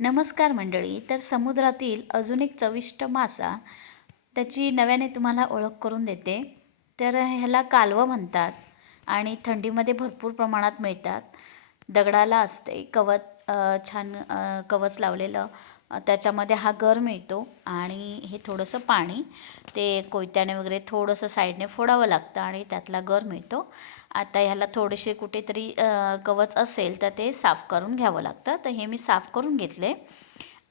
नमस्कार मंडळी. तर समुद्रातील अजून एक चविष्ट मासा त्याची नव्याने तुम्हाला ओळख करून देते. तर ह्याला कालवं म्हणतात आणि थंडीमध्ये भरपूर प्रमाणात मिळतात. दगडाला असते कवच, छान कवच लावलेलं. त्याच्यामध्ये हा गर मिळतो आणि हे थोडंसं पाणी ते कोयत्याने वगैरे थोडंसं साईडने फोडावं लागतं आणि त्यातला गर मिळतो. आता ह्याला थोडेसे कुठेतरी कवच असेल तर ते साफ करून घ्यावं लागतं. तर हे मी साफ करून घेतले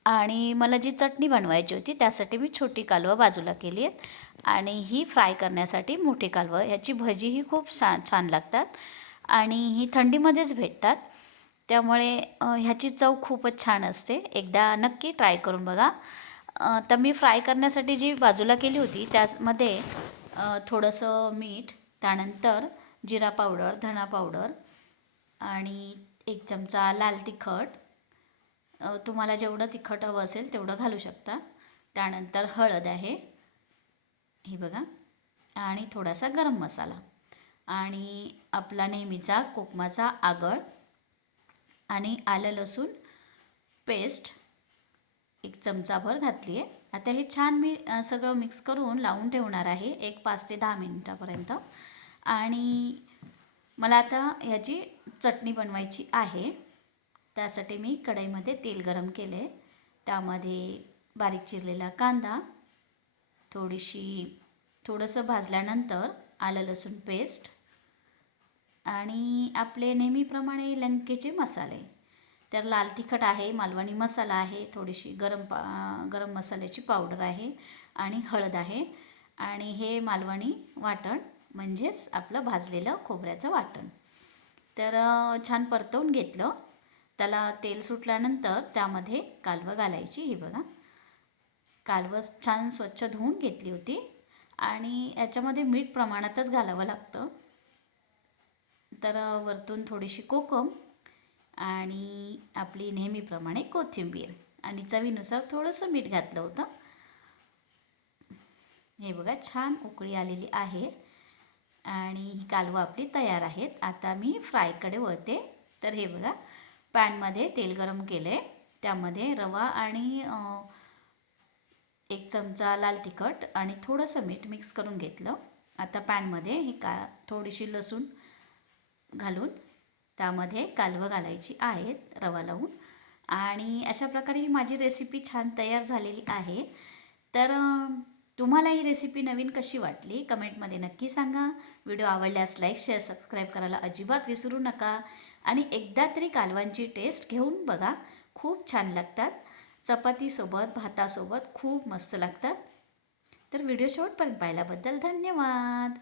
आणि मला जी चटणी बनवायची होती त्यासाठी मी छोटी कालवं बाजूला केली आहेत आणि ही फ्राय करण्यासाठी मोठी कालवं. ह्याची भजीही खूप छान लागतात आणि ही थंडीमध्येच भेटतात. त्यामुळे ह्याची चव खूपच छान असते. एकदा नक्की ट्राय करून बघा. तर मी फ्राय करण्यासाठी जी बाजूला केली होती त्यामध्ये थोडंसं मीठ, त्यानंतर जिरा पावडर, धना पावडर आणि 1 चमचा लाल तिखट, तुम्हाला जेवढं तिखट हवं असेल तेवढं घालू शकता. त्यानंतर हळद आहे, ही बघा, आणि थोडासा गरम मसाला आणि आपला नेहमीचा कोकमाचा आगळ आणि आलं लसूण पेस्ट 1 चमचाभर घातली आहे. आता हे छान मी सगळं मिक्स करून लावून ठेवणार आहे 5 ते 10 मिनिटापर्यंत. आणि मला आता ह्याची चटणी बनवायची आहे. त्यासाठी मी कढईमध्ये तेल गरम केले. त्यामध्ये बारीक चिरलेला कांदा, थोडंसं भाजल्यानंतर आलं लसूण पेस्ट आणि आपले नेहमीप्रमाणे लंकेचे मसाले. तर लाल तिखट आहे, मालवणी मसाला आहे, थोडीशी गरम मसाल्याची पावडर आहे आणि हळद आहे आणि हे मालवणी वाटण म्हणजेच आपलं भाजलेलं खोबऱ्याचं वाटण. तर छान परतवून घेतलं. त्याला तेल सुटल्यानंतर त्यामध्ये कालवं घालायची. ही बघा, कालवं छान स्वच्छ धुवून घेतली होती आणि याच्यामध्ये मीठ प्रमाणातच घालावं लागतं. तर वरतून थोडीशी कोकम आणि आपली नेहमीप्रमाणे कोथिंबीर आणि चवीनुसार थोडंसं मीठ घातलं होतं. हे बघा, छान उकळी आलेली आहे आणि ही कालवं आपली तयार आहेत. आता मी फ्रायकडे वळते. तर हे बघा, पॅनमध्ये तेल गरम केले. त्यामध्ये रवा आणि 1 चमचा लाल तिखट आणि थोडंसं मीठ मिक्स करून घेतलं. आता पॅनमध्ये ही थोडीशी लसूण घालून त्यामध्ये कालवं घालायची आहेत रवा लावून. आणि अशा प्रकारे ही माझी रेसिपी छान तयार झालेली आहे. तर तुम्हाला ही रेसिपी नवीन कशी वाटली कमेंटमध्ये नक्की सांगा. व्हिडिओ आवडल्यास लाईक, शेअर, सबस्क्राईब करायला अजिबात विसरू नका आणि एकदा तरी कालवांची टेस्ट घेऊन बघा. खूप छान लागतात. चपातीसोबत, भातासोबत खूप मस्त लागतात. तर व्हिडिओ शेवटपर्यंत पाहिल्याबद्दल धन्यवाद.